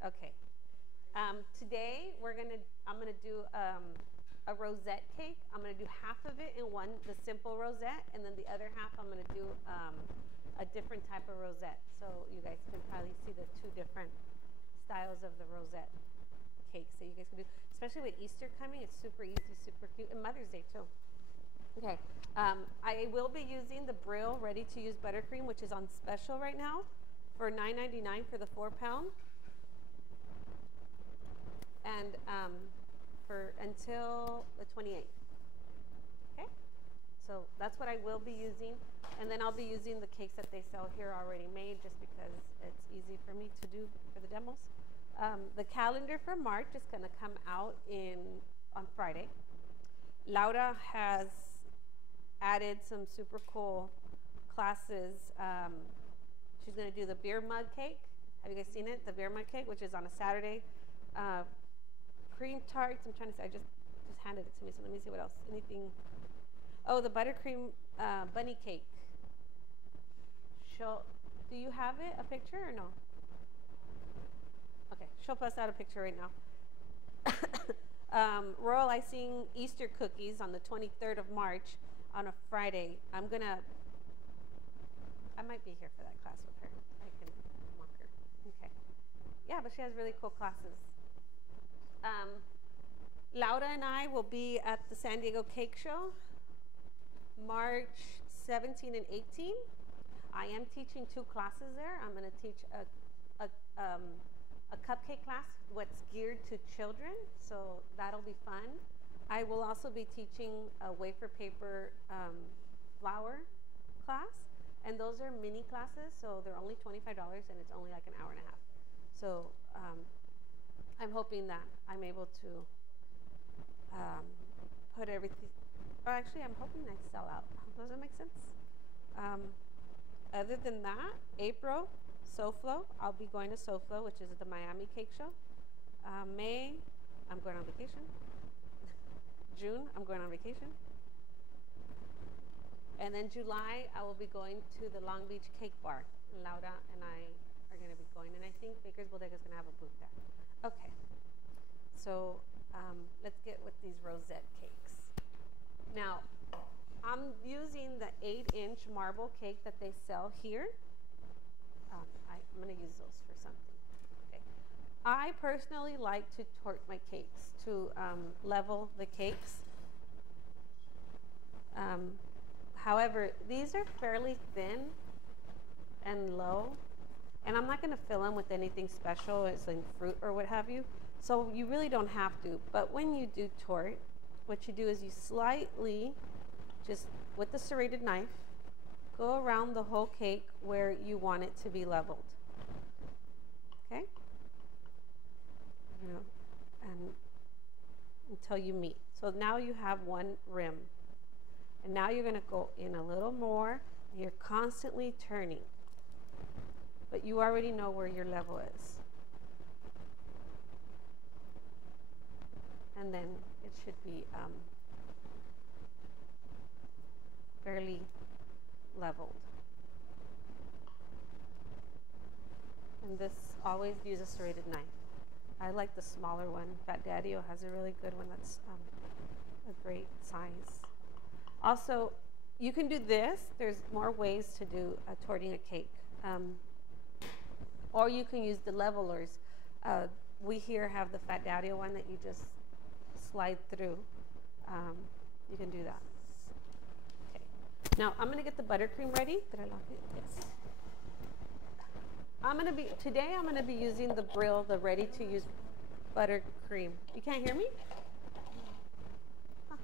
Okay. Today I'm gonna do a rosette cake. I'm gonna do half of it in the simple rosette, and then the other half I'm gonna do a different type of rosette. So you guys can probably see the two different styles of the rosette cakes that you guys can do. Especially with Easter coming, it's super easy, super cute, and Mother's Day too. Okay, I will be using the Brill ready-to-use buttercream, which is on special right now for $9.99 for the 4-pound. And for until the 28th. Okay, so that's what I will be using, and then I'll be using the cakes that they sell here already made, just because it's easy for me to do for the demos. The calendar for March is going to come out on Friday. Laura has added some super cool classes. She's going to do the beer mug cake. Have you guys seen it? The beer mug cake, which is on a Saturday. Cream tarts. I'm trying to say. I just handed it to me. So let me see what else. Anything? Oh, the buttercream bunny cake. Do you have it? A picture or no? Okay, she'll post out a picture right now. Royal icing Easter cookies on the 23rd of March on a Friday. I might be here for that class with her. I can walk her. Okay. Yeah, but she has really cool classes. Laura and I will be at the San Diego Cake Show, March 17 and 18. I am teaching 2 classes there. I'm going to teach a cupcake class, what's geared to children, so that'll be fun. I will also be teaching a wafer paper flour class, and those are mini classes, so they're only $25, and it's only like an hour and a half. So I'm hoping that I'm able to put everything, or actually I'm hoping I sell out. Does that make sense? Other than that, April, SoFlo, I'll be going to SoFlo, which is the Miami Cake Show. May, I'm going on vacation. June, I'm going on vacation. And then July, I will be going to the Long Beach Cake Bar. Laura and I are going to be going, and I think BakersBodega is going to have a booth there. Okay, so let's get with these rosette cakes. Now, I'm using the 8-inch marble cake that they sell here. I'm going to use those for something. Okay. I personally like to torte my cakes, to level the cakes. However, these are fairly thin and low, and I'm not going to fill them with anything special, it's like fruit or what have you. So you really don't have to. But when you do torte, what you do is you slightly, just with the serrated knife, go around the whole cake where you want it to be leveled. Okay? And until you meet. So now you have one rim. And now you're going to go in a little more. And you're constantly turning. But you already know where your level is. And then it should be fairly leveled. And this, always use a serrated knife. I like the smaller one. Fat Daddy-O has a really good one that's a great size. Also, you can do this. There's more ways to do torting a cake. Or you can use the levelers. We here have the Fat Daddy-O one that you just slide through. You can do that. Okay. Now I'm going to get the buttercream ready. Did I lock it? Yes. Today I'm going to be using the Brill, the ready-to-use buttercream. You can't hear me? Huh.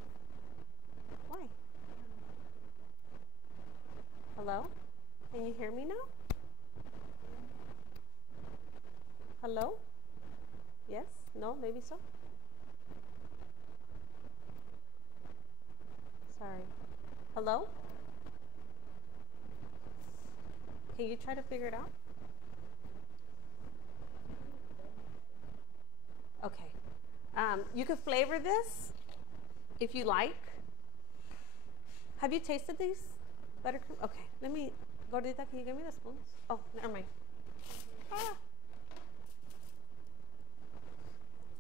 Why? Hello? Can you hear me now? Hello? Yes? No? Maybe so? Sorry. Hello? Can you try to figure it out? Okay. You could flavor this if you like. Have you tasted these buttercream? Okay. Let me, Gordita, can you give me the spoons? Oh, never mind. Ah.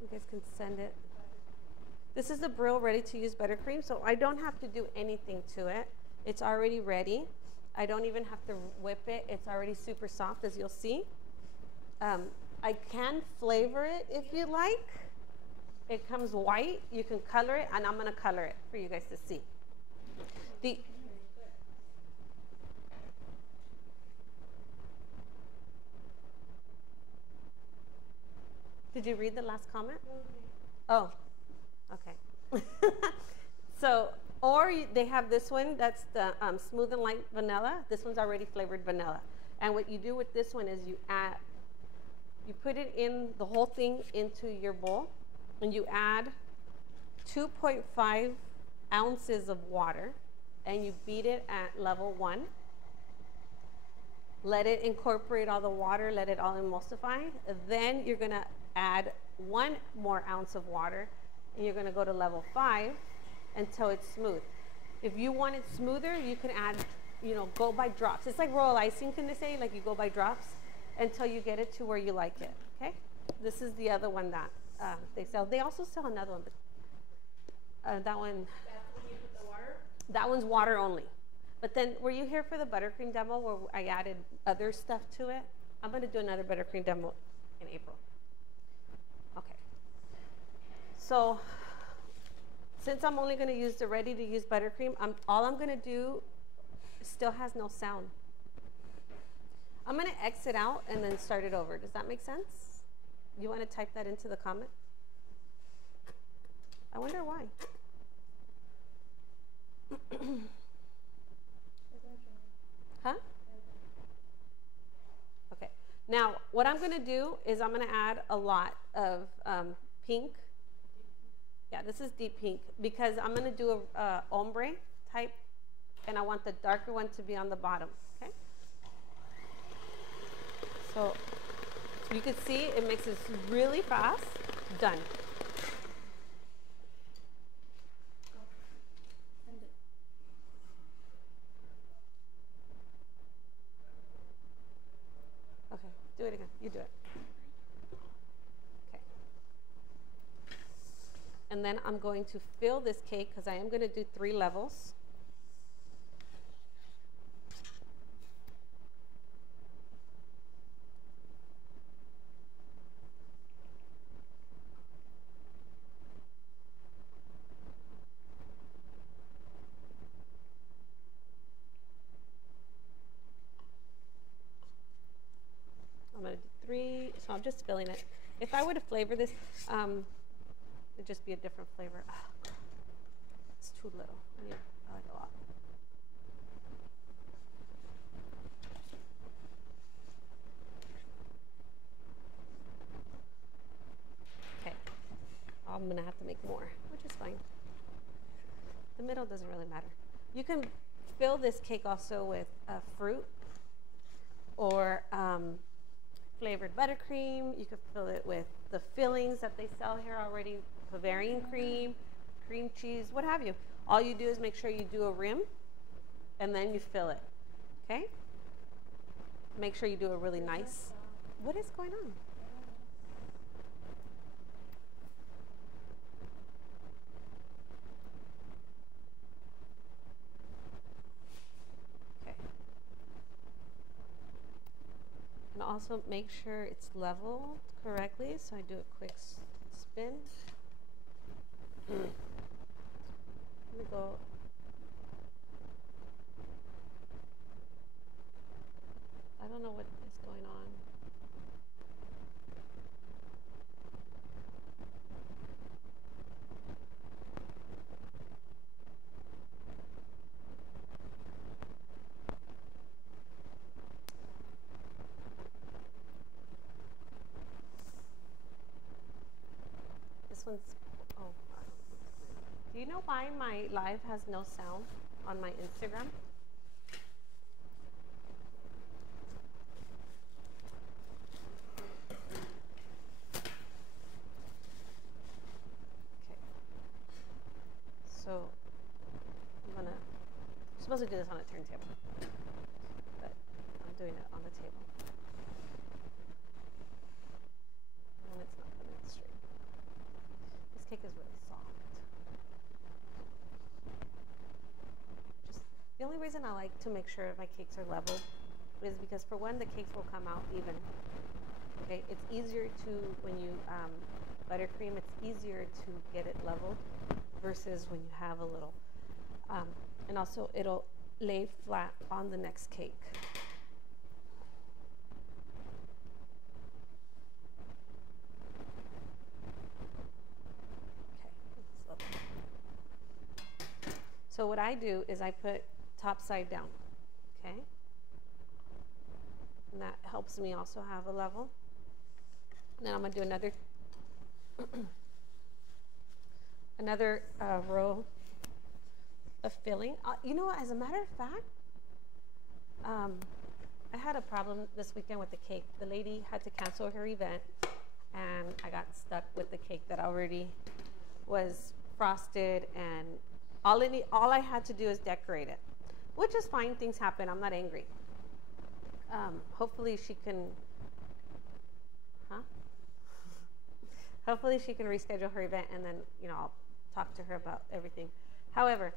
You guys can send it. This is the Brill ready to use buttercream, so I don't have to do anything to it. It's already ready. I don't even have to whip it. It's already super soft, as you'll see. I can flavor it if you like. It comes white. You can color it, and I'm going to color it for you guys to see. Did you read the last comment? Oh, okay. So, or they have this one, that's the smooth and light vanilla. This one's already flavored vanilla. And what you do with this one is you put it in, the whole thing into your bowl, and you add 2.5 ounces of water, and you beat it at level 1. Let it incorporate all the water, let it all emulsify. Then you're gonna add 1 more ounce of water, and you're gonna go to level 5 until it's smooth. If you want it smoother, you can add, go by drops. It's like royal icing, can they say? Like you go by drops until you get it to where you like it, okay? This is the other one that they sell. They also sell another one, but that one. That's when you put the water? That one's water only. But then, were you here for the buttercream demo where I added other stuff to it? I'm gonna do another buttercream demo in April. Okay. So, since I'm only gonna use the ready-to-use buttercream, all I'm gonna do still has no sound. I'm gonna exit out and then start it over. Does that make sense? You wanna type that into the comment? I wonder why. Huh? Okay. Now, what I'm going to do is I'm going to add a lot of pink. Yeah, this is deep pink because I'm going to do a ombre type, and I want the darker one to be on the bottom. Okay. So you can see it mixes really fast. Done. Do it again. You do it. Okay. And then I'm going to fill this cake because I am going to do 3 levels. I'm going to do 3, so I'm just filling it. If I were to flavor this, it'd just be a different flavor. Oh, it's too little. I like a lot. Okay. I'm going to have to make more, which is fine. The middle doesn't really matter. You can fill this cake also with fruit or flavored buttercream. You could fill it with the fillings that they sell here already, Bavarian cream, cream cheese, what have you. All you do is make sure you do a rim, and then you fill it, okay? Make sure you do a really nice. What is going on? And also make sure it's leveled correctly, so I do a quick spin. Let me go. I don't know what is going on. One's, oh, do you know why my live has no sound on my Instagram? Okay. So I'm supposed to do this on a turntable, but I'm doing it on the table. And it's not coming straight. cake is really soft. Just the only reason I like to make sure my cakes are level is because for one, the cakes will come out even. Okay, it's easier to, when you buttercream, it's easier to get it leveled versus when you have a little. And also, it'll lay flat on the next cake. Okay, so what I do is I put top side down, okay? And that helps me also have a level. And then I'm gonna do another row of filling. You know, as a matter of fact, I had a problem this weekend with the cake. The lady had to cancel her event, and I got stuck with the cake that already was frosted, and all I had to do is decorate it, which is fine. Things happen. I'm not angry. Hopefully she can, hopefully she can reschedule her event, and then, you know, I'll talk to her about everything. However,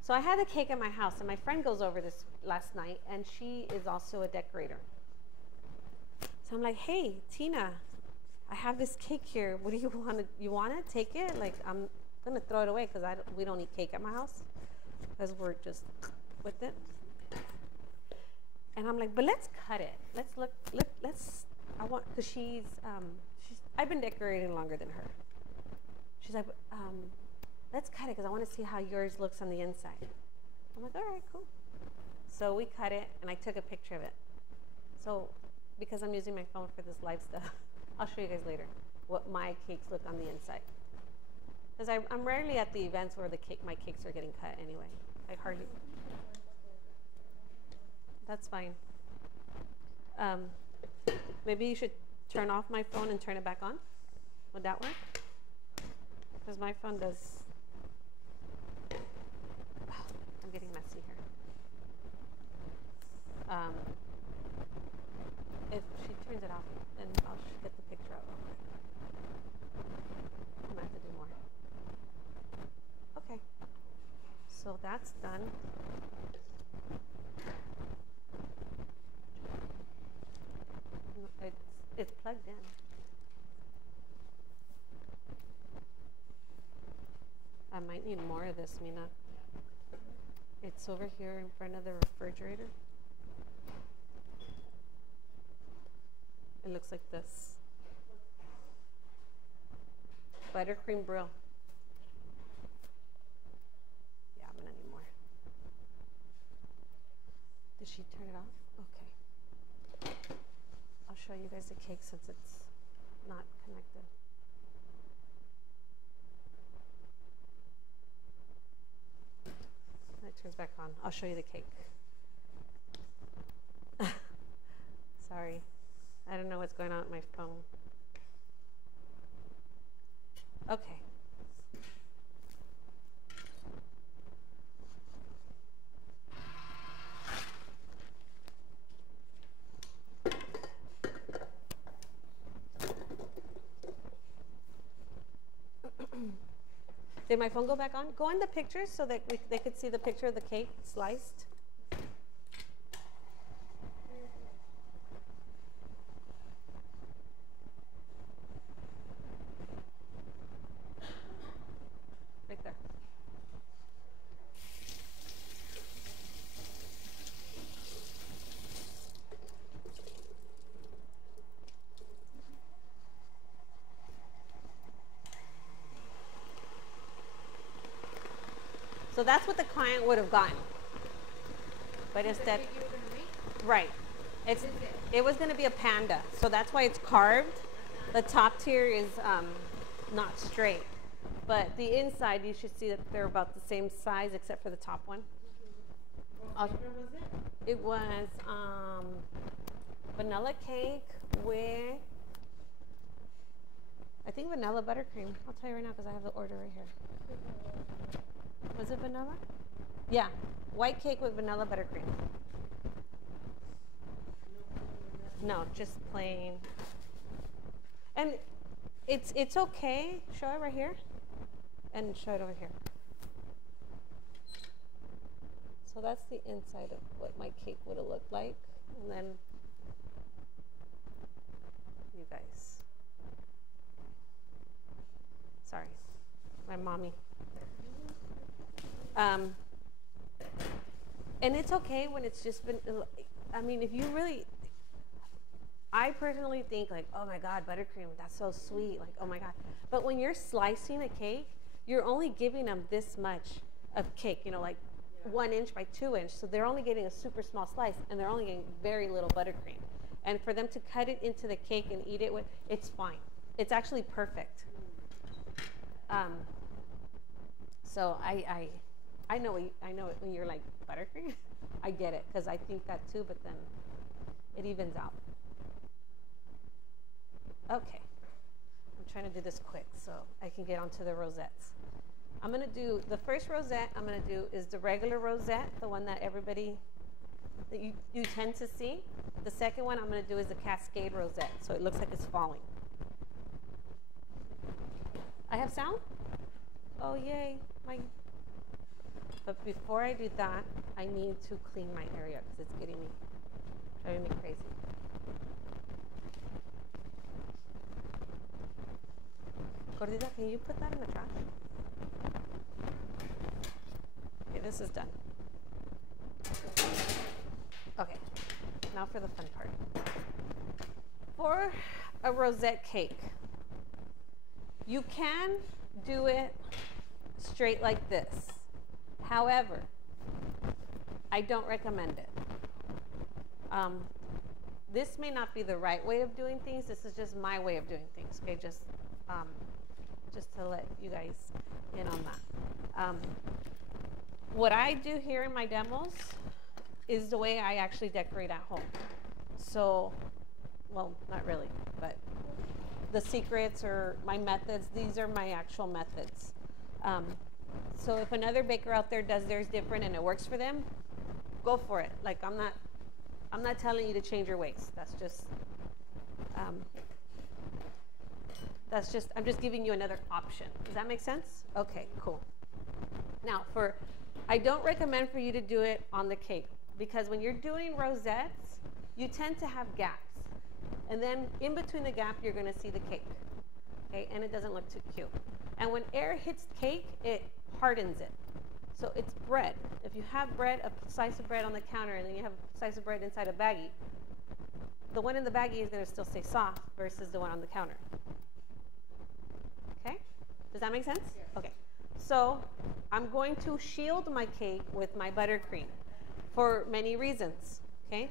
so I had a cake at my house, and my friend goes over this last night, and she is also a decorator. So I'm like, hey, Tina, I have this cake here. What do you want to, take it? Like, I'm going to throw it away because we don't eat cake at my house because we're just with it. And I'm like, but let's cut it. Because I've been decorating longer than her. She's like, let's cut it because I want to see how yours looks on the inside. I'm like, all right, cool. So we cut it, and I took a picture of it. So because I'm using my phone for this live stuff, I'll show you guys later what my cakes look on the inside. Because I'm rarely at the events where my cakes are getting cut anyway. I hardly. That's fine. Maybe you should turn off my phone and turn it back on. Would that work? Because my phone does. I'm getting messy here. If she turns it off, then I'll get the picture out. I'm gonna have to do more. Okay. So that's done. It's plugged in. I might need more of this, Mina. It's over here in front of the refrigerator. It looks like this. Buttercream brill. Yeah, I'm gonna need more. Did she turn it off? Okay. I'll show you guys the cake since it's not connected. It turns back on. I'll show you the cake. Sorry. I don't know what's going on with my phone. Okay. Did my phone go back on? Go on the pictures so that they could see the picture of the cake sliced. Right there. So that's what the client would have gotten. But instead, right. It was going to be a panda. So that's why it's carved. The top tier is not straight. But the inside, you should see that they're about the same size except for the top one. What flavor was it? It was vanilla cake with, I think, vanilla buttercream. I'll tell you right now because I have the order right here. Was it vanilla? Yeah, white cake with vanilla buttercream. No, just plain. And it's okay. Show it right here. and show it over here. So that's the inside of what my cake would have looked like. And then you guys. Sorry, my mommy. And it's okay when it's just been, I mean, if you really, I personally think like, oh my God, buttercream, that's so sweet. Like, oh my God. But when you're slicing a cake, you're only giving them this much of cake, you know, like 1 inch by 2 inch. So they're only getting a super small slice and they're only getting very little buttercream. And for them to cut it into the cake and eat it with, it's fine. It's actually perfect. So I know it when you're like buttercream. I get it because I think that too, but then it evens out. Okay, I'm trying to do this quick so I can get onto the rosettes. I'm gonna do, the first rosette I'm gonna do is the regular rosette, the one that everybody, that you tend to see. The second one I'm gonna do is the cascade rosette, so it looks like it's falling. I have sound? Oh yay, but before I do that, I need to clean my area because it's driving me crazy. Gordita, can you put that in the trash? Okay, this is done. Okay, now for the fun part. For a rosette cake, you can do it straight like this. However, I don't recommend it. This may not be the right way of doing things. This is just my way of doing things. Okay, just to let you guys in on that. What I do here in my demos is the way I actually decorate at home. So, well, not really, but the secrets or my methods, these are my actual methods. So if another baker out there does theirs different and it works for them, go for it. Like I'm not telling you to change your ways. I'm just giving you another option. Does that make sense? Okay, cool. Now I don't recommend for you to do it on the cake because when you're doing rosettes, you tend to have gaps. And then in between the gap, you're gonna see the cake, okay? And it doesn't look too cute. And when air hits cake, it hardens it. So it's bread. If you have bread, a slice of bread on the counter, and then you have a slice of bread inside a baggie, the one in the baggie is gonna still stay soft versus the one on the counter. Okay? Does that make sense? Yes. Okay. So I'm going to shield my cake with my buttercream for many reasons, okay?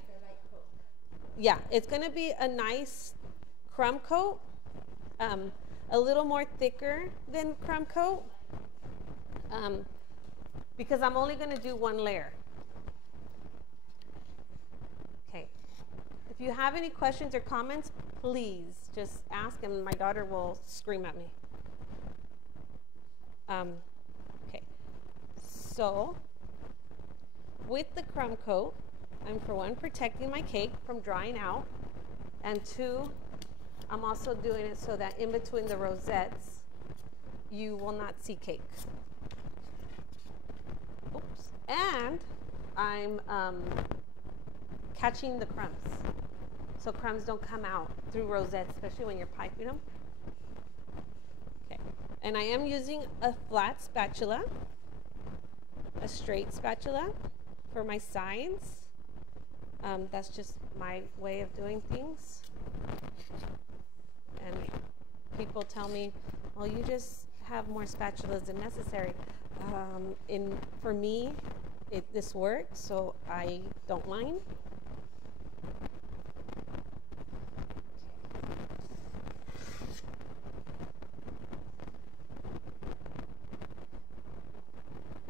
Yeah, it's gonna be a nice crumb coat, a little more thicker than crumb coat, because I'm only gonna do one layer. Okay, if you have any questions or comments, please just ask and my daughter will scream at me. Okay, so with the crumb coat, I'm for one protecting my cake from drying out, and two, I'm also doing it so that in between the rosettes, you will not see cake. Oops. And I'm catching the crumbs, so crumbs don't come out through rosettes, especially when you're piping them. Okay, and I am using a flat spatula, a straight spatula for my sides. That's just my way of doing things. And people tell me, well, you just have more spatulas than necessary. For me, this works, so I don't mind.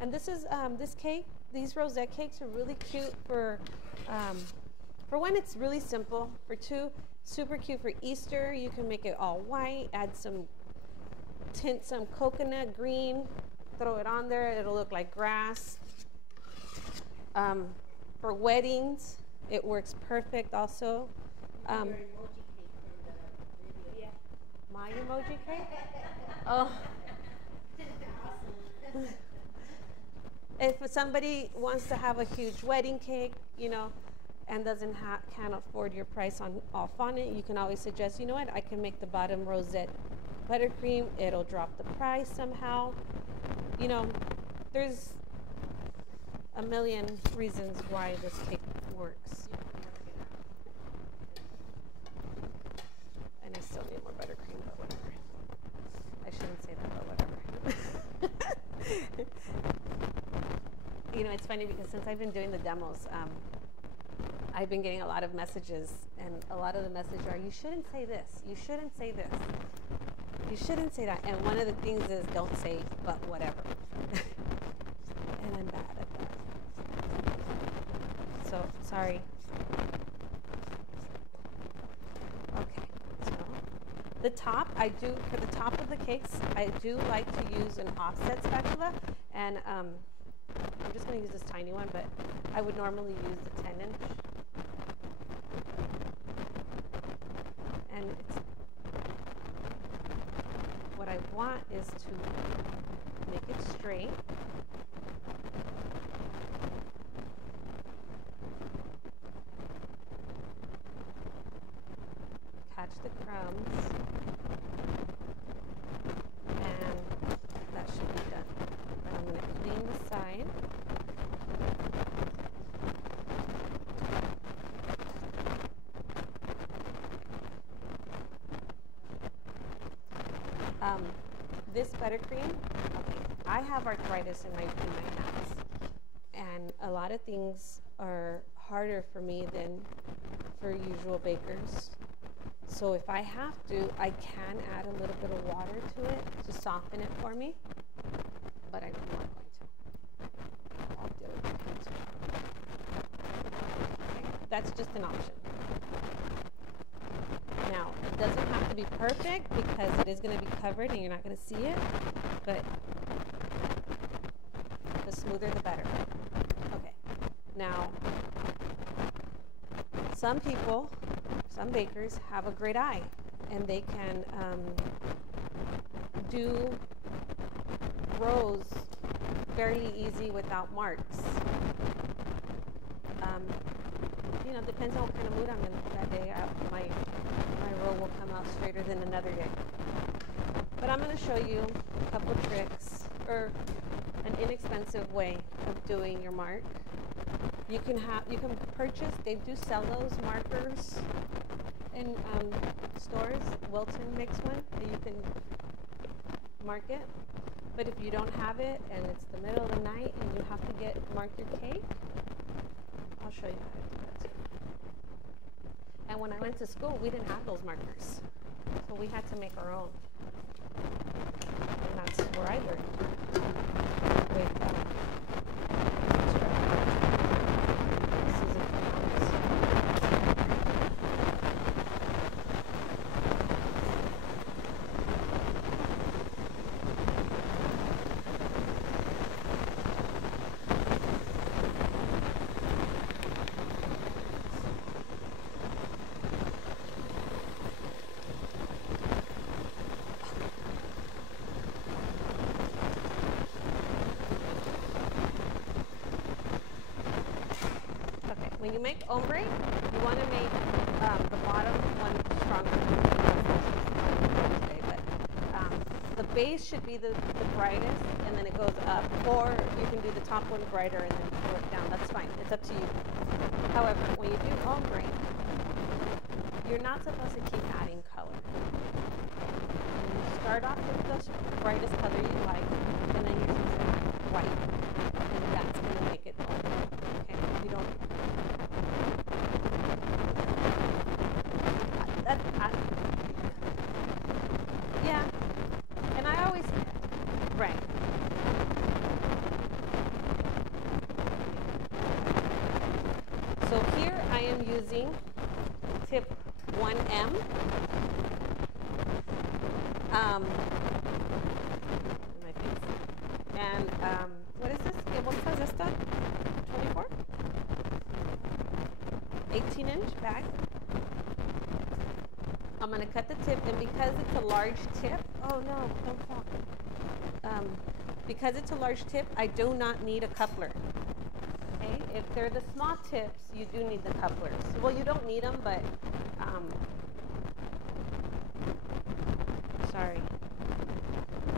And this is this cake. These rosette cakes are really cute for one, it's really simple. For two, super cute for Easter. You can make it all white, add some coconut green, throw it on there. It'll look like grass. For weddings, it works perfect also. Your emoji cake from the video. My emoji cake? Oh. If somebody wants to have a huge wedding cake, you know, and can't afford your price off on it, you can always suggest, you know what, I can make the bottom rosette buttercream. It'll drop the price somehow. You know, there's a million reasons why this cake works. And I still need more buttercream, but whatever. I shouldn't say that, but whatever. You know, it's funny because since I've been doing the demos, I've been getting a lot of messages, and a lot of the messages are, you shouldn't say this, you shouldn't say this, you shouldn't say that. And one of the things is, don't say, but whatever. And I'm bad at that. So, sorry. Okay, so the top, for the top of the cakes, I do like to use an offset spatula, and I'm just going to use this tiny one, but I would normally use the 10-inch. And what I want is to make it straight. Catch the crumbs. And that should be done. But I'm going to clean the side. This buttercream, okay, I have arthritis in my hands, and a lot of things are harder for me than for usual bakers. So if I have to, I can add a little bit of water to it to soften it for me, but I'm not going to. I'll do it. Okay, that's just an option. Now, it doesn't have to be perfect because it is going to be covered and you're not going to see it, but the smoother the better. Okay, now, some people, some bakers have a great eye, and they can do rows fairly easy without marks. You know, depends on what kind of mood I'm in that day. My roll will come out straighter than another day. But I'm going to show you a couple tricks, or an inexpensive way of doing your mark. You can purchase, they do sell those markers in stores. Wilton makes one that you can mark it. But if you don't have it and it's the middle of the night and you have to mark your cake, I'll show you how to do that too. And when I went to school, we didn't have those markers. So we had to make our own. And that's where I learned with Susan Fernandez. When you make ombre, you want to make the bottom one stronger. But the base should be the brightest, and then it goes up. Or you can do the top one brighter and then pull it down. That's fine. It's up to you. However, when you do ombre, you're not supposed to keep adding color. You start off with the brightest color you like, and then you're supposed to add white, and that's going to make it ombre. Okay, you don't. Yeah, and I always, right. So here I am using tip 1M. My face. And what is this? What size is that? 24? 18-inch bag. I'm going to cut the tip, and because it's a large tip, oh no, don't fall. because it's a large tip, I do not need a coupler. Okay, if they're the small tips, you do need the couplers. Well, you don't need them, but sorry.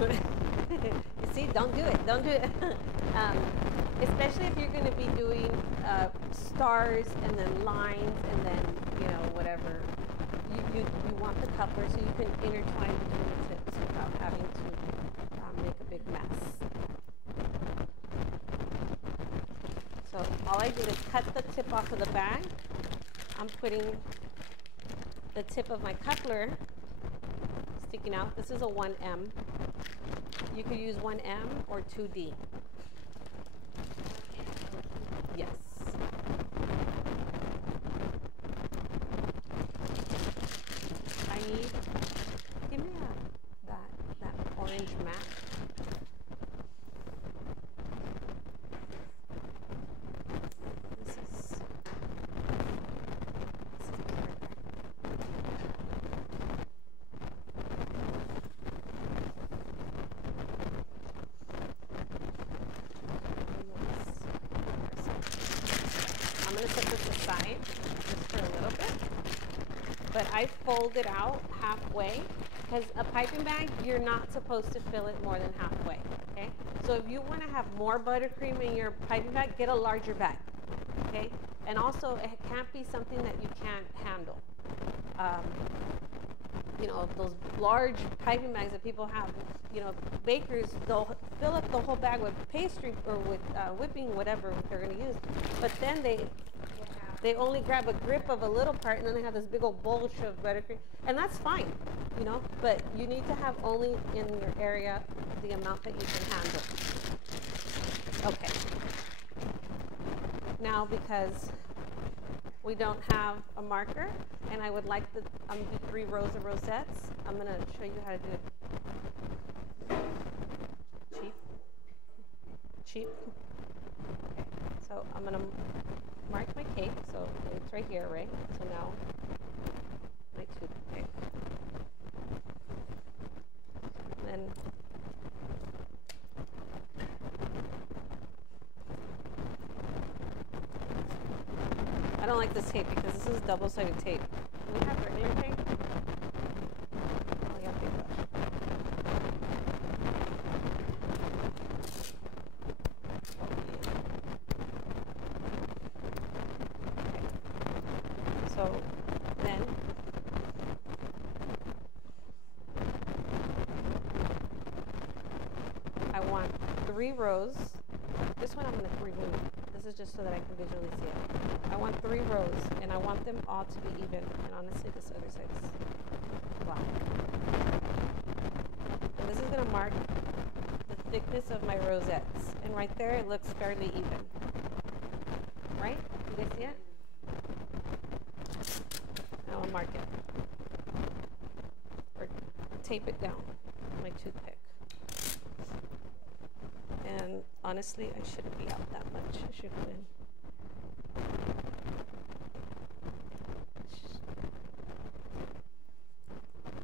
You see, don't do it. Don't do it. Especially if you're going to be doing stars and then lines and then, you know, whatever. You want the coupler so you can intertwine between the tips without having to make a big mess. So all I did is cut the tip off of the bag. I'm putting the tip of my coupler sticking out. This is a 1M. You could use 1M or 2D. Yes. I need, give me that orange mat. This is I'm going to set this aside just for a little bit. But I fold it out halfway because a piping bag, you're not supposed to fill it more than halfway, okay? So if you want to have more buttercream in your piping bag, get a larger bag, okay? And also, it can't be something that you can't handle. You know, those large piping bags that people have, you know, bakers, they'll fill up the whole bag with pastry or with whipping, whatever they're going to use. But then they only grab a grip of a little part, and then they have this big old bulge of buttercream. And that's fine, you know, but you need to have only in your area the amount that you can handle. Okay. Now, because we don't have a marker, and I would like to do 3 rows of rosettes, I'm going to show you how to do it cheap. Okay, so I'm going to mark my cake, so it's right here, right? So now, my toothpick. And then I don't like this tape because this is double-sided tape. Do we have regular tape? Oh, yeah, big brush. Okay. So then I want 3 rows. This one I'm going to remove. This is just so that I can visually see it. I want 3 rows, and I want them all to be even. And honestly, this other side is black. And this is going to mark the thickness of my rosettes. And right there, it looks fairly even. Right? You guys see it? Now I'll mark it. Or tape it down with my toothpick. And honestly, I shouldn't be out that much. I should go in.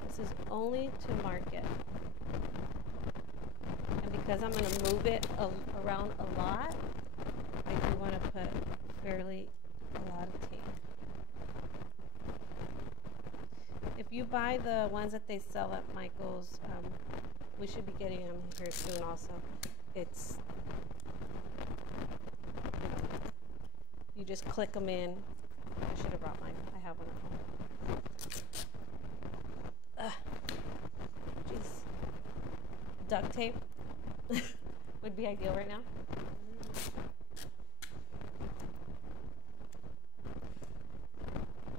This is only to mark it. And because I'm going to move it around a lot, I do want to put fairly a lot of tape. If you buy the ones that they sell at Michael's, we should be getting them here soon also. It's, you know, you just click them in. I should have brought mine. I have one at home. Jeez. Duct tape would be ideal right now.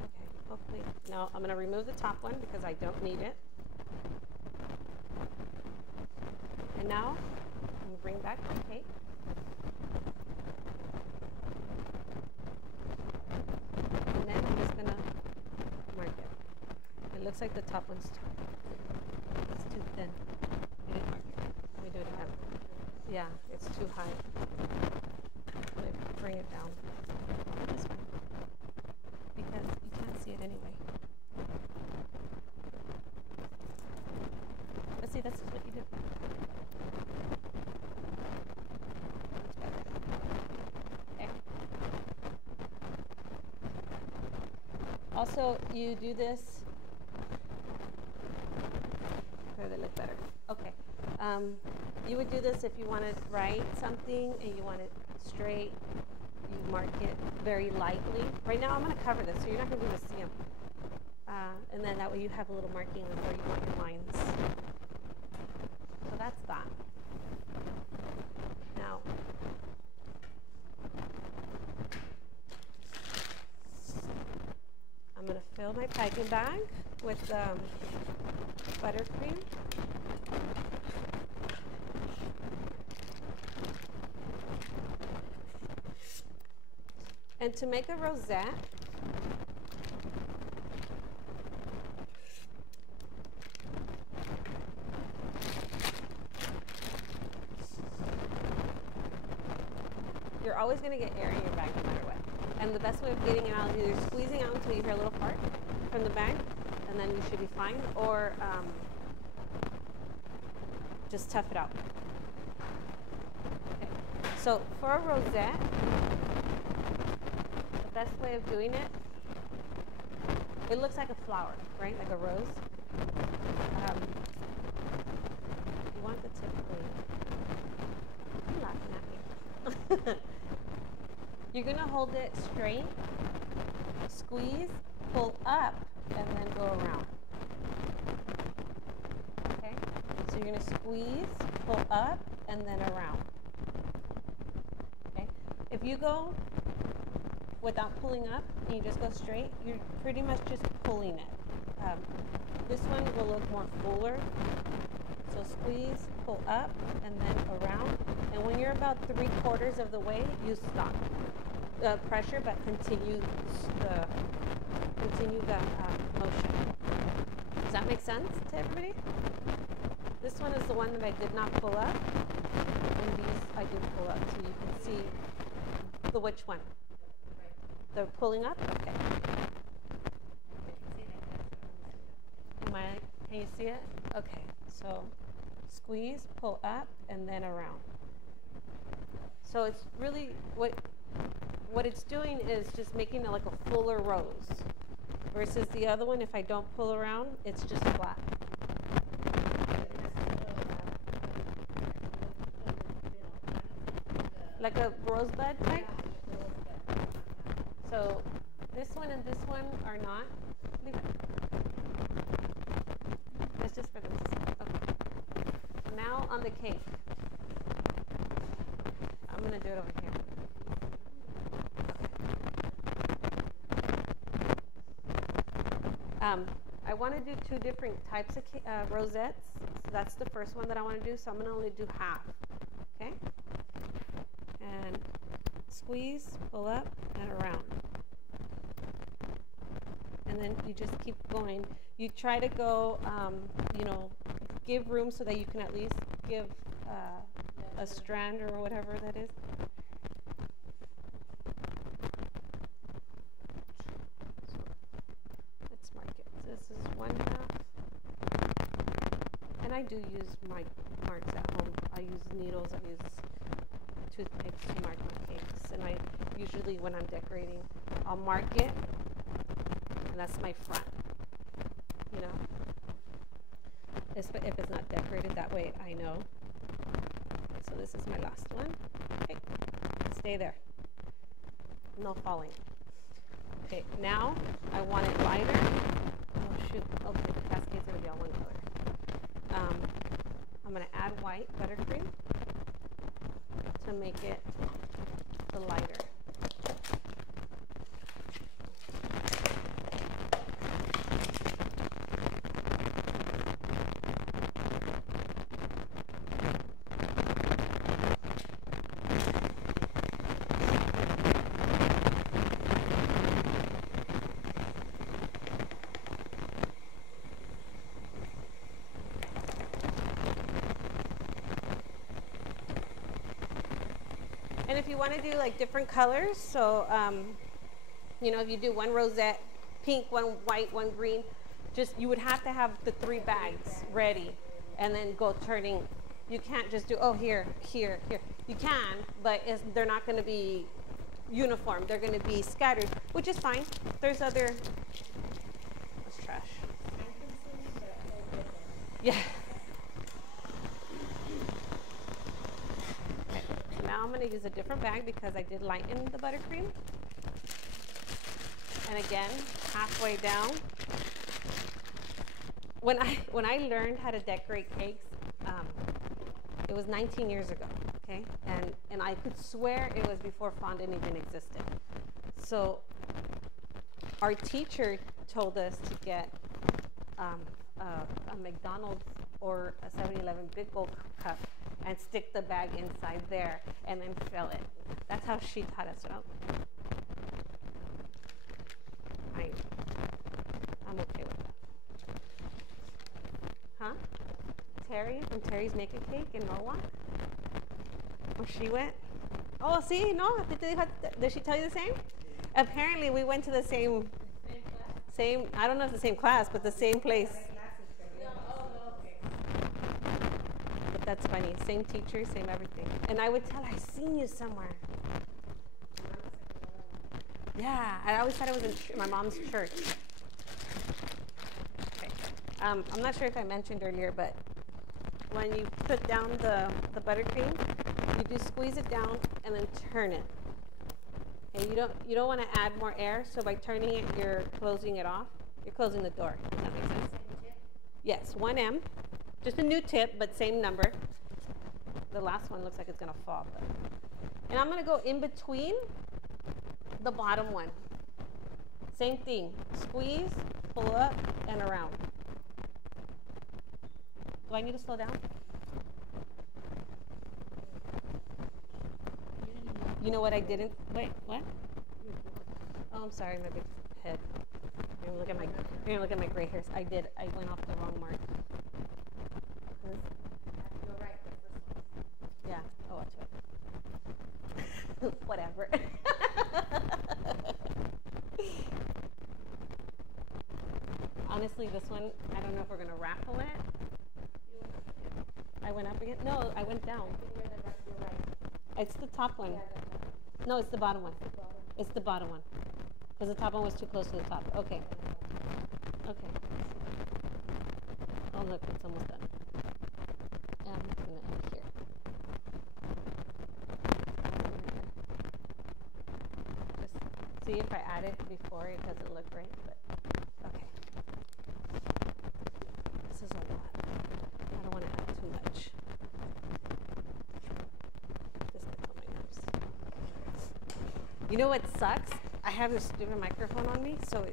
Okay, hopefully. No, I'm going to remove the top one because I don't need it. And now, I'm going to bring back my cake. And then I'm just going to mark it. It looks like the top one's it's too thin. You didn't mark it. Let me do it again. Yeah, it's too high. Let me bring it down. This one. Because you can't see it anyway. Let's see, that's what you did. Also, you do this. Where they look better. Okay. You would do this if you want to write something and you want it straight. You mark it very lightly. Right now, I'm going to cover this, so you're not going to be able to see them. And then that way you have a little marking of where you want your lines. So that's that. Now, I'm going to fill my piping bag with buttercream. And to make a rosette, you're always going to get air in your bag no matter what. And the best way of getting it out is either squeezing out until you hear a little fart from the bag, and then you should be fine, or just tough it out. Okay. So for a rosette, the best way of doing it, it looks like a flower, right? Like a rose. You want the tip clean. You're laughing at me. You're going to hold it straight, squeeze, pull up, and then go around. Okay? So you're going to squeeze, pull up, and then around. Okay? If you go without pulling up and you just go straight, you're pretty much just pulling it. This one will look more fuller. So squeeze, pull up, and then around. And when you're about 3/4 of the way, you stop. Pressure, but continue the motion. Does that make sense to everybody? This one is the one that I did not pull up, and these I did pull up, so you can see the which one. The pulling up? Okay. Can you see it? Okay, so squeeze, pull up, and then around. So it's really, what it's doing is just making it like a fuller rose. Versus the other one, if I don't pull around, it's just flat. Like a rosebud type? So this one and this one are not. Leave it. That's just for them to see. Okay. Now on the cake. I'm going to do it over here. I want to do 2 different types of rosettes. So that's the first one that I want to do. So I'm going to only do half. Okay? And squeeze, pull up, and around. And then you just keep going. You try to go, give room so that you can at least give a strand or whatever that is. Let's mark it. This is 1/2. And I do use my marks at home. I use needles, I use toothpicks to mark my cakes. And I usually, when I'm decorating, I'll mark it, and that's my front. You know? If it's not decorated that way, I know. So this is my last one. Okay, stay there. No falling. Okay, now I want it lighter. Oh shoot, okay, the cascade's gonna be all one color. I'm gonna add white buttercream to make it the lighter. And if you want to do like different colors, so if you do one rosette, pink, one white, one green, you would have to have the 3 bags ready, and then go turning. You can't just do here, here, here. You can, but they're not going to be uniform. They're going to be scattered, which is fine. There's other trash. Time consuming, but all good then. Yeah. Okay. So now I'm going to use a different bag because I did lighten the buttercream. And again, halfway down. When I learned how to decorate cakes, it was 19 years ago, okay? And I could swear it was before fondant even existed. So our teacher told us to get a McDonald's or a 7-Eleven Big Bowl cup and stick the bag inside there and then fill it. That's how she taught us. I'm okay with that. Huh? Terry from Terry's Naked Cake in Norwalk? Where she went? Oh, see, no, did she tell you the same? Apparently, we went to the same, I don't know if the same class, but the same place. But that's funny, same teacher, same everything. And I would tell her, I seen you somewhere. Yeah, I always thought it was in my mom's church. Okay. I'm not sure if I mentioned earlier, but when you put down the buttercream, you do squeeze it down and then turn it. Okay, you don't want to add more air, so by turning it, you're closing it off. You're closing the door. Does that make sense? Yes, 1M. Just a new tip, but same number. The last one looks like it's going to fall. But. And I'm going to go in between the bottom one. Same thing. Squeeze, pull up, and around. Do I need to slow down? You know what I didn't? Wait, what? Oh, I'm sorry, my big head. You're gonna look at my gray hairs. I went off the wrong mark. You're right, that's this one. Yeah. Oh, watch it. Whatever. Honestly, this one, I don't know if we're gonna raffle it. You went up again. I went up again. No, I went down. You're right. It's the top one. Yeah, that's No, it's the bottom one. the bottom. It's the bottom one. Because the top one was too close to the top. Okay. Okay. Oh, look, it's almost done. And I'm just going to end here. Just see if I add it before it doesn't look right, but okay. This is a lot. I don't want to add too much. This gets on my nerves. You know what sucks? I have this stupid microphone on me, so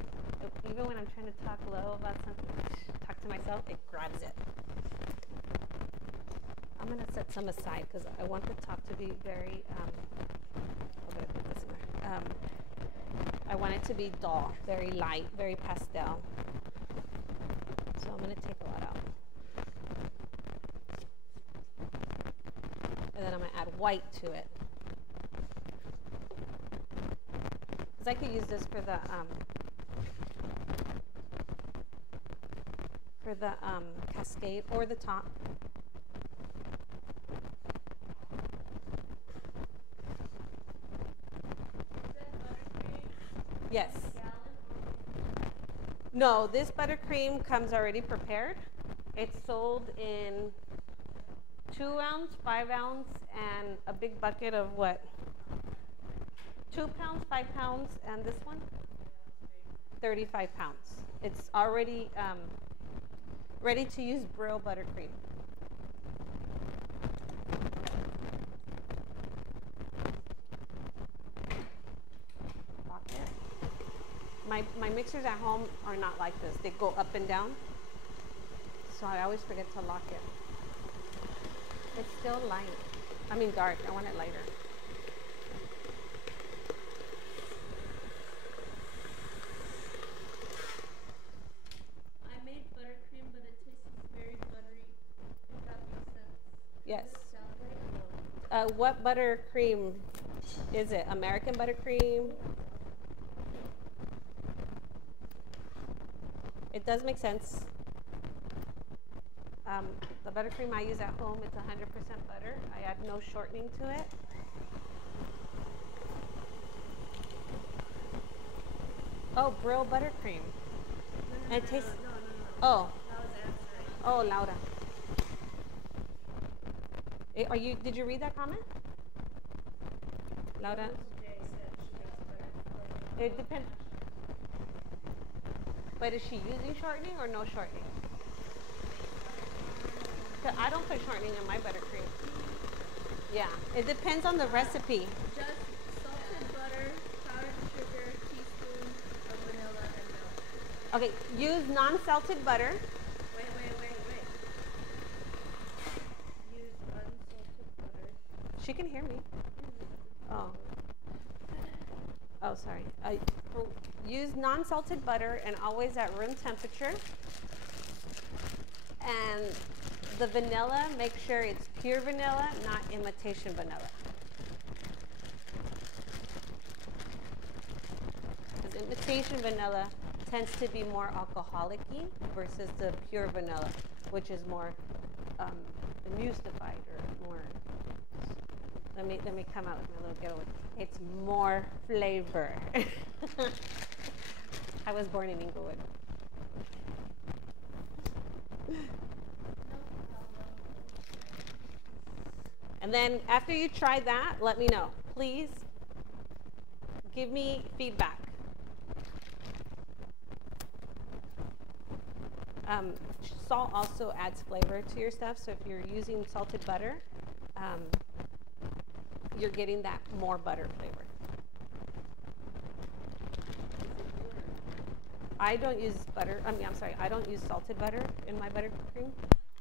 even when I'm trying to talk low about something, talk to myself, it grabs it. I'm going to set some aside because I want the top to be very, I want it to be dull, very light, very pastel. So I'm going to take a lot out. And then I'm going to add white to it. Because I could use this for the cascade or the top. Yes. No, this buttercream comes already prepared. It's sold in 2 ounce, 5 ounce, and a big bucket of what? 2 pounds, 5 pounds, and this one? 35 pounds. It's already ready to use Brill buttercream. My mixers at home are not like this. They go up and down. So I always forget to lock it. It's still light. I mean dark. I want it lighter. I made buttercream, but it tastes very buttery. If that makes sense. Yes. Does it sound right? What buttercream is it? American buttercream? It does make sense. The buttercream I use at home, it's 100% butter. I add no shortening to it. Oh, Brill buttercream. Nice. And it tastes. No. Oh, I was answering. oh, Laura. Are you? Did you read that comment, Laura? Jay said she does better. It depends. But is she using shortening or no shortening? 'Cause I don't put shortening in my buttercream. Yeah, it depends on the recipe. Just salted butter, powdered sugar, teaspoon of vanilla, and milk. Okay, use non-salted butter. Wait. Use unsalted butter. She can hear me. Oh. Oh, sorry. Use non-salted butter and always at room temperature. And the vanilla, make sure it's pure vanilla, not imitation vanilla. Because imitation vanilla tends to be more alcoholic-y versus the pure vanilla, which is more emulsified or more. Let me come out with my little ghetto. It's more flavor. I was born in Inglewood. And then after you try that, let me know. Please give me feedback. Salt also adds flavor to your stuff. So if you're using salted butter, you're getting that more butter flavor. I don't use butter. I don't use salted butter in my buttercream.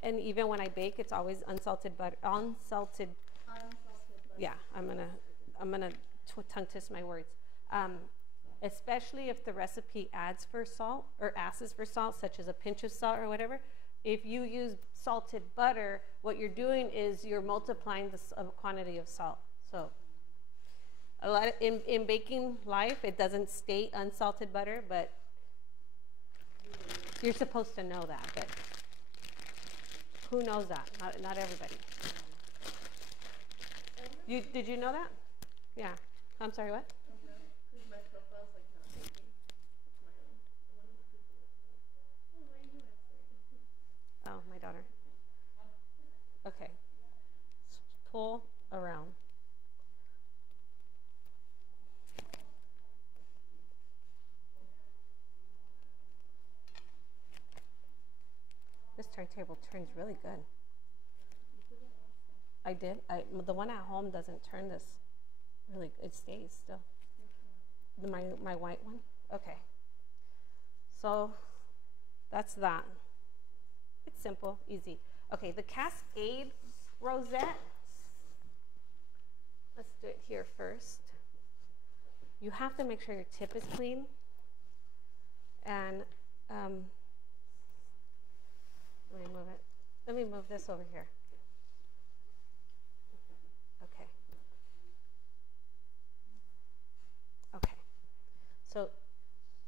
And even when I bake, it's always unsalted butter. Unsalted butter. Yeah, I'm gonna tongue twist my words. Especially if the recipe adds for salt or asks for salt, such as a pinch of salt or whatever. If you use salted butter, what you're doing is you're multiplying the quantity of salt. So a lot of, in baking life, it doesn't state unsalted butter, but you're supposed to know that. But who knows that? Not everybody. Did you know that? Yeah. I'm sorry, what? Because my profile's like not baking. Why are you answering? Oh, my daughter. Okay. Pull around. This turntable turns really good. I did. The one at home doesn't turn this really. It stays still. My white one. Okay. So that's that. It's simple, easy. Okay, the Cascade rosette. Let's do it here first. You have to make sure your tip is clean. And let me move it. Let me move this over here. Okay. Okay. So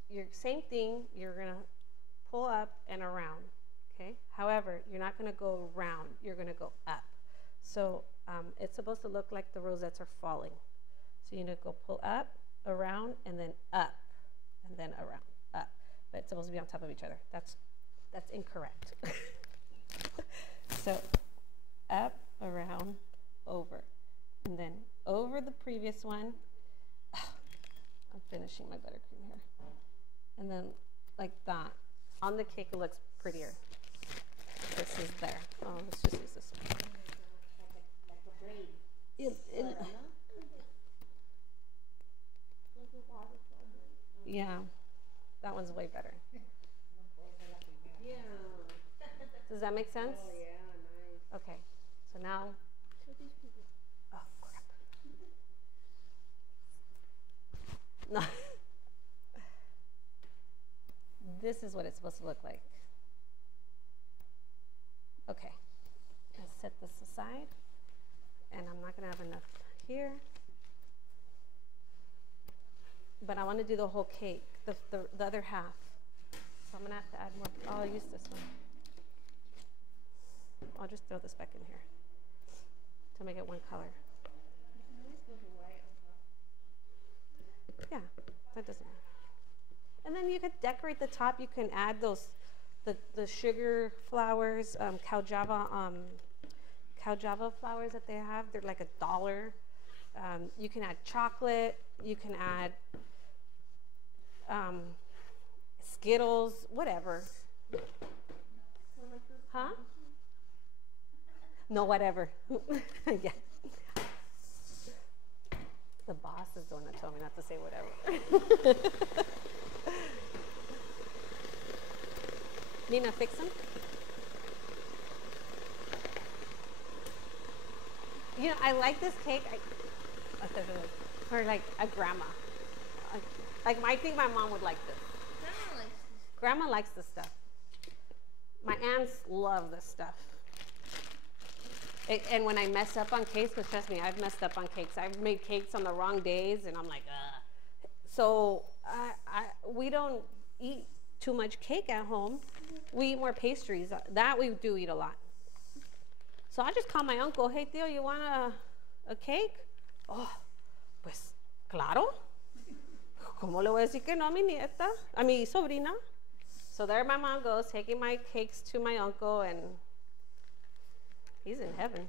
your same thing, you're gonna pull up and around. Okay. However, you're not gonna go round. You're gonna go up. So it's supposed to look like the rosettes are falling. So you're gonna go pull up, around, and then up, and then around, up. But it's supposed to be on top of each other. That's incorrect. So up, around, over, and then over the previous one. I'm finishing my buttercream here. And then like that. On the cake it looks prettier. This is there. Oh, let's just use this one. Like a braid. Yeah, that one's way better. Yeah. Does that make sense? Oh, yeah, nice. Okay, so now, oh crap. No. This is what it's supposed to look like. Okay, let's set this aside. And I'm not gonna have enough here. But I want to do the whole cake, the other half. So I'm gonna have to add more. Oh, I'll use this one. I'll just throw this back in here to make it one color. You can always go to white on top. Yeah, that doesn't matter. And then you could decorate the top. You can add those, the sugar flowers, cow java flowers that they have. They're like $1. You can add chocolate. You can add Skittles, whatever. Huh? No, whatever. Yeah. The boss is the one that told me not to say whatever. Nina, fix them? You know, I like this cake for like a grandma. Like I think my mom would like this. Grandma likes this stuff. My aunts love this stuff. And when I mess up on cakes, because trust me, I've messed up on cakes. I've made cakes on the wrong days, and I'm like, ugh. So we don't eat too much cake at home. We eat more pastries. That we do eat a lot. So I just call my uncle, hey, tío, you want a cake? Oh, pues, claro. ¿Cómo le voy a decir que no a mi nieta? A mi sobrina. So there my mom goes, taking my cakes to my uncle, and he's in heaven.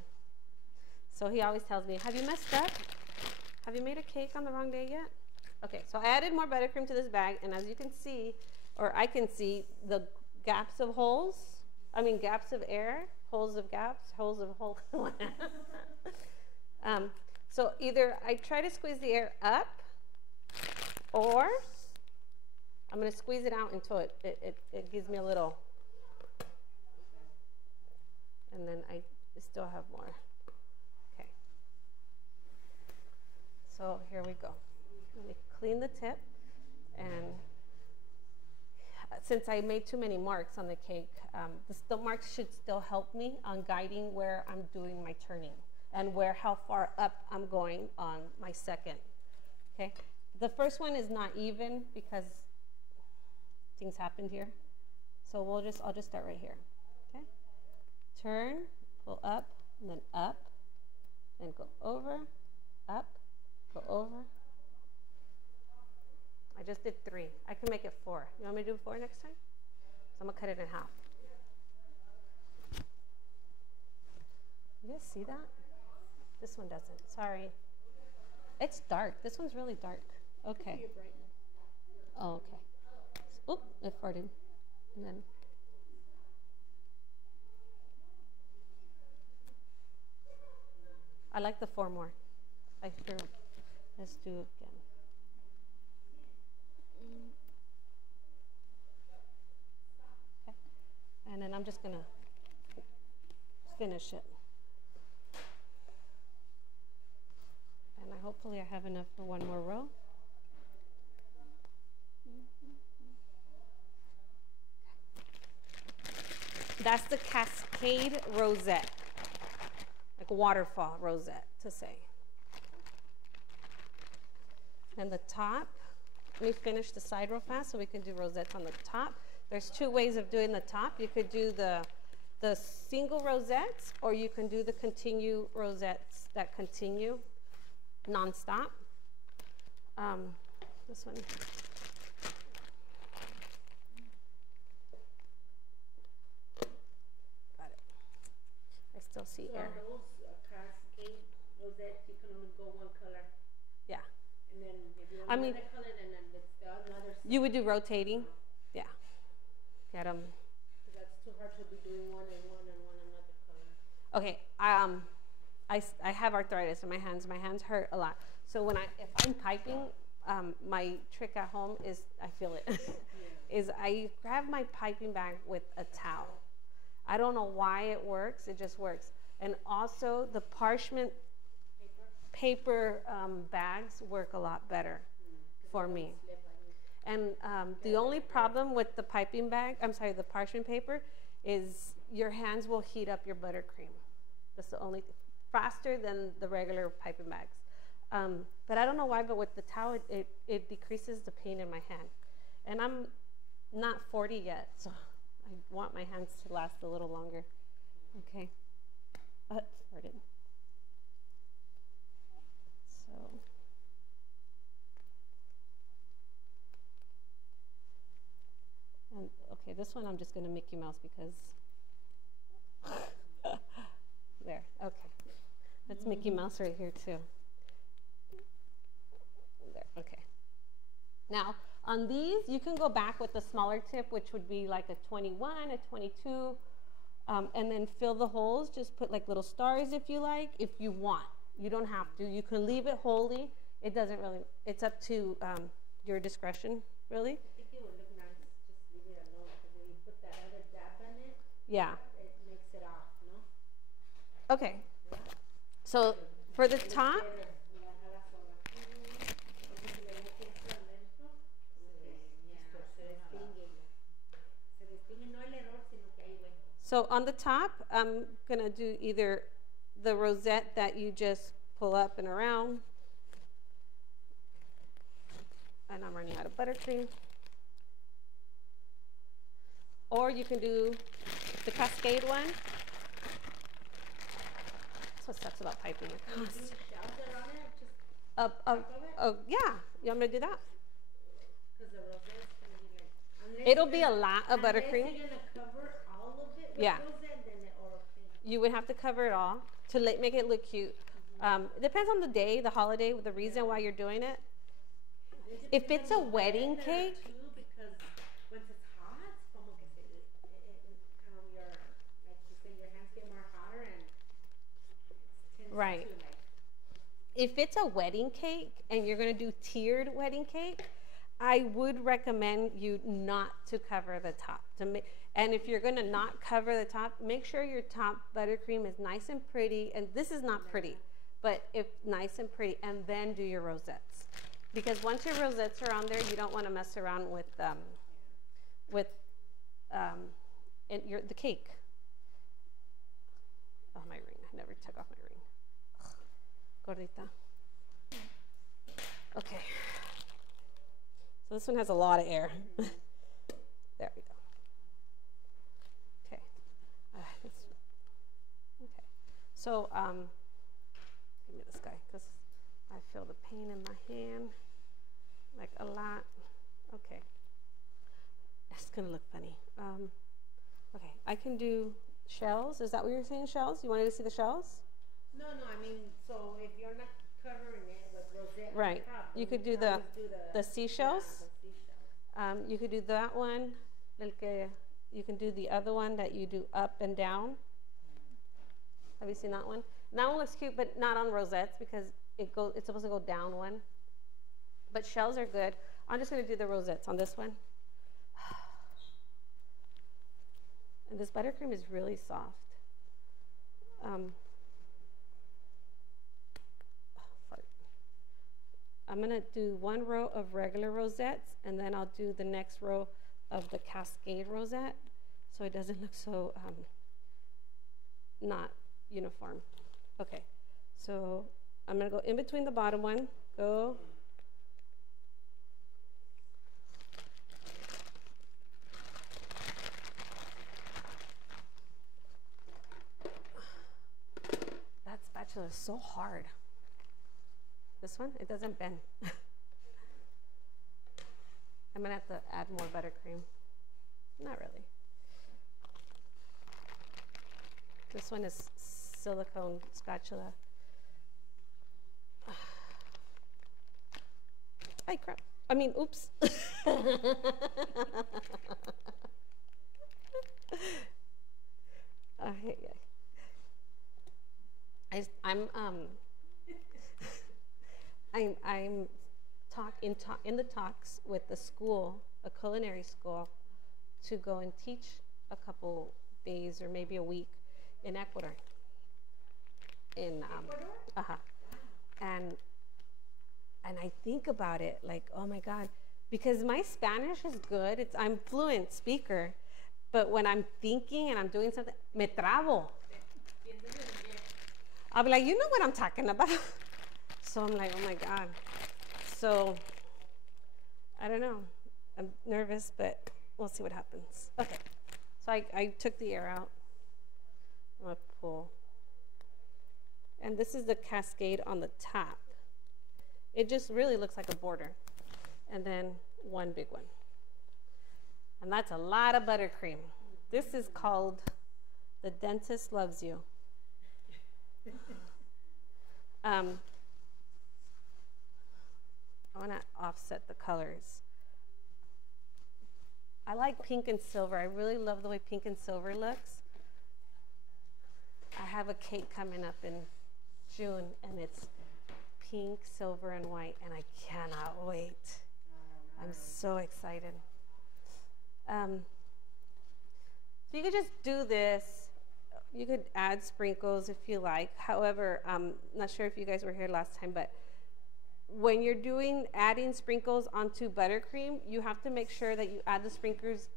So he always tells me, have you messed up? Have you made a cake on the wrong day yet? Okay, so I added more buttercream to this bag, and as you can see, or I can see, the gaps of holes, gaps of air, holes of gaps, holes of holes. So either I try to squeeze the air up, or I'm going to squeeze it out until it gives me a little, and then I still have more. Okay. So here we go. Let me clean the tip, and since I made too many marks on the cake, the marks should still help me on guiding where I'm doing my turning and how far up I'm going on my second. Okay. The first one is not even because things happened here. So I'll just start right here. Okay. Turn, pull up, and then up, then go over, up, go over. I just did 3. I can make it 4. You want me to do 4 next time? So I'm gonna cut it in half. You guys see that? This one doesn't. Sorry. It's dark. This one's really dark. Okay. Oh, okay. Oop, it farted. And then. I like the 4 more. Let's do it again. Okay. And then I'm just gonna finish it. And hopefully I have enough for 1 more row. That's the Cascade Rosette, like waterfall rosette to say. And the top, let me finish the side real fast so we can do rosettes on the top. There's 2 ways of doing the top. You could do the single rosettes, or you can do the continue rosettes that continue non-stop. This one. Got it. I still see air. So those cascade rosettes, you can only go one color. Yeah. And then if you want another color, then another. You would do rotating. Yeah. Get them. That's too hard to be doing one and one and one another color. Okay. I have arthritis in my hands. My hands hurt a lot. So if I'm piping, my trick at home is, I feel it, yeah. is I grab my piping bag with a towel. I don't know why it works. It just works. And also the parchment paper bags work a lot better for me. And the only problem with the piping bag, the parchment paper, is your hands will heat up your buttercream. That's the only thing. Faster than the regular piping bags. But I don't know why, but with the towel, it decreases the pain in my hand. And I'm not 40 yet, so I want my hands to last a little longer. Okay. Farted. So. Okay, this one I'm just going to Mickey Mouse because there. Okay, that's Mickey Mouse right here too. There. Okay. Now on these, you can go back with the smaller tip, which would be like a 21, a 22, and then fill the holes. Just put like little stars if you like, if you want. You don't have to. You can leave it wholly. It doesn't really. It's up to your discretion, really. I think it would look nice. Just leave it alone because when you put that other dab on it, Yeah. it makes it off, no? Okay. So for the top, so on the top, I'm gonna do either the rosette that you just pull up and around, and I'm running out of buttercream, or you can do the cascade one. That's what sucks about piping. It costs. Yeah. You want me to do that? It'll be a lot of buttercream. Yeah. You would have to cover it all to make it look cute. It depends on the day, the holiday, the reason why you're doing it. If it's a wedding cake, because once it's hot, como que your hands get more hotter and right. If it's a wedding cake and you're gonna do tiered wedding cake, I would recommend you not to cover the top. And if you're gonna not cover the top, make sure your top buttercream is nice and pretty. And this is not pretty, but if nice and pretty, and then do your rosettes. Because once your rosettes are on there, you don't want to mess around with the cake. Oh, my ring! I never took off my ring. Gordita. Okay. So this one has a lot of air. There we go. Okay. Okay. So give me this guy because I feel the pain in my hand, like a lot. Okay. It's gonna look funny. Okay, I can do shells. Is that what you're saying, shells? You wanted to see the shells? No, I mean, so if you're not covering it with rosette, right? On top, You could do the seashells. Yeah, the seashells. You could do that one. You can do the other one that you do up and down. Have you seen that one? That one looks cute, but not on rosettes because it's supposed to go down one. But shells are good. I'm just going to do the rosettes on this one. And this buttercream is really soft. I'm going to do one row of regular rosettes, and then I'll do the next row of the cascade rosette, so it doesn't look so not uniform. Okay, so I'm going to go in between the bottom one, go. That spatula is so hard. This one, it doesn't bend. I'm gonna have to add more buttercream. Not really. This one is silicone spatula. Ay, crap. I mean, oops. I'm in the talks with the school, a culinary school, to go and teach a couple days or maybe a week in Ecuador. Ecuador? And I think about it like, oh my God, because my Spanish is good. I'm fluent speaker, but when I'm thinking and I'm doing something, me trabo. I'll be like, you know what I'm talking about. So I'm like, oh my God. So I don't know. I'm nervous, but we'll see what happens. Okay. So I took the air out. I'm gonna pull. And this is the cascade on the top. It just really looks like a border. And then one big one. And that's a lot of buttercream. This is called The Dentist Loves You. I want to offset the colors. I like pink and silver. I really love the way pink and silver looks. I have a cake coming up in June, and it's pink, silver, and white, and I cannot wait. I'm so excited. So you could just do this. You could add sprinkles if you like. However, I'm not sure if you guys were here last time, but when you're adding sprinkles onto buttercream, you have to make sure that you add the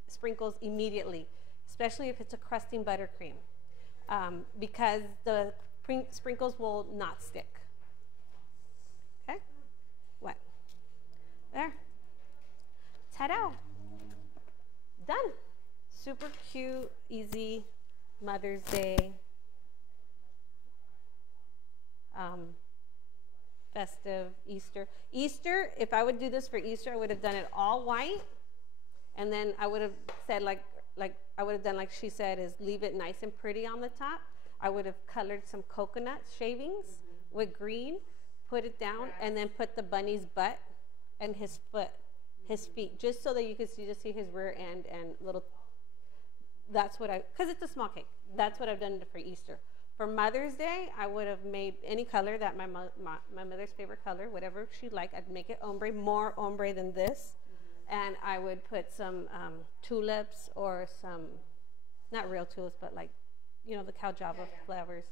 sprinkles immediately, especially if it's a crusting buttercream, because the sprinkles will not stick. Okay? What? There. Ta-da! Done. Super cute, easy Mother's Day. Festive Easter. Easter, if I would do this for Easter, I would have done it all white, and then I would have said like I would have done like she said, is leave it nice and pretty on the top. I would have colored some coconut shavings with green, put it down, and then put the bunny's butt and his feet, just so that you could see his rear end and little. That's what because it's a small cake. That's what I've done for Easter. For Mother's Day, I would have made any color that my mother's favorite color, whatever she liked. I'd make it ombre, more ombre than this. And I would put some tulips or some, not real tulips, but like, you know, the cow java flowers.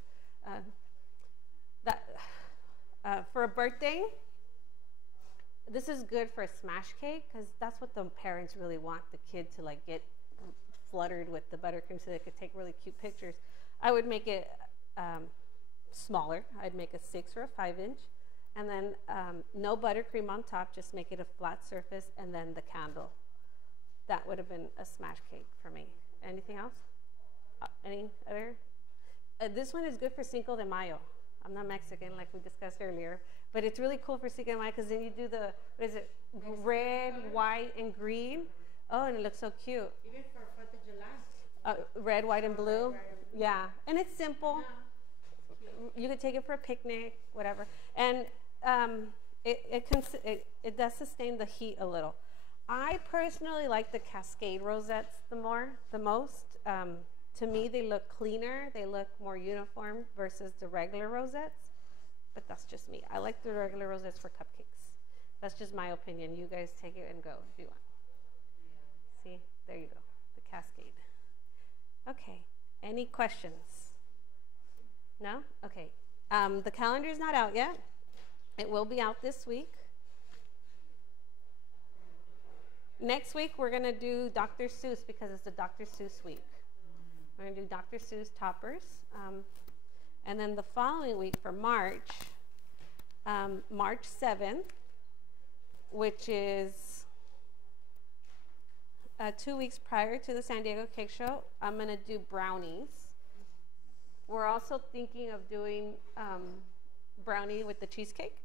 For a birthday, this is good for a smash cake because that's what the parents really want the kid to like get fluttered with the buttercream so they could take really cute pictures. I would make it smaller. I'd make a 6 or a 5 inch, and then no buttercream on top, just make it a flat surface, and then the candle. That would have been a smash cake for me. Anything else? Any other? This one is good for Cinco de Mayo. I'm not Mexican like we discussed earlier, but it's really cool for Cinco de Mayo because then you do the, what is it, red, white, and green. Oh, and it looks so cute. Even for 4th of July. Red, white, and blue. Yeah, and it's simple. You could take it for a picnic, whatever. And it does sustain the heat a little. I personally like the Cascade rosettes the most. To me, they look cleaner. They look more uniform versus the regular rosettes. But that's just me. I like the regular rosettes for cupcakes. That's just my opinion. You guys take it and go if you want. See, there you go, the Cascade. Okay, any questions? No? Okay, the calendar is not out yet. It will be out this week. Next week, we're gonna do Dr. Seuss because it's the Dr. Seuss week. We're gonna do Dr. Seuss toppers. And then the following week for March, March 7th, which is 2 weeks prior to the San Diego Cake Show, I'm going to do brownies. We're also thinking of doing brownie with the cheesecake.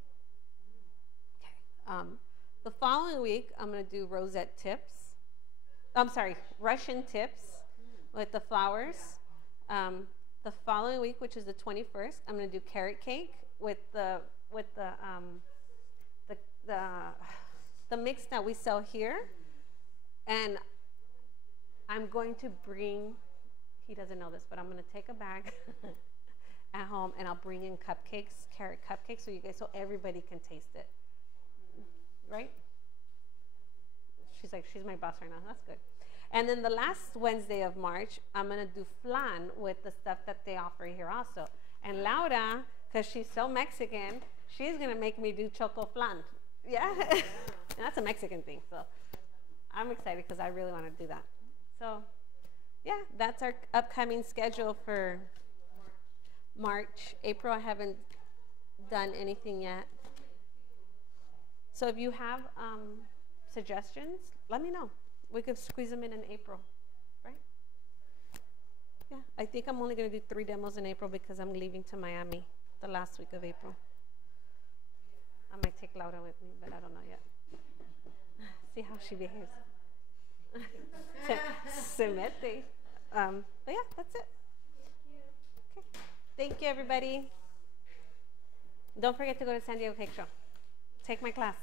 Okay. The following week, I'm going to do rosette tips. I'm sorry, Russian tips with the flowers. The following week, which is the 21st, I'm going to do carrot cake with the mix that we sell here. And I'm going to bring, he doesn't know this, but I'm going to take a bag at home and I'll bring in cupcakes, carrot cupcakes, so everybody can taste it. Right? She's like, she's my boss right now. That's good. And then the last Wednesday of March, I'm going to do flan with the stuff that they offer here also. And Laura, because she's so Mexican, she's going to make me do choco flan. Yeah? That's a Mexican thing, so I'm excited because I really want to do that. So, yeah, that's our upcoming schedule for March. April, I haven't done anything yet. So if you have suggestions, let me know. We could squeeze them in April, right? Yeah, I think I'm only going to do 3 demos in April because I'm leaving to Miami the last week of April. I might take Laura with me, but I don't know yet. See how she behaves. Se mete. But yeah, that's it. Okay. Thank you, everybody. Don't forget to go to San Diego Cake Show. Take my class.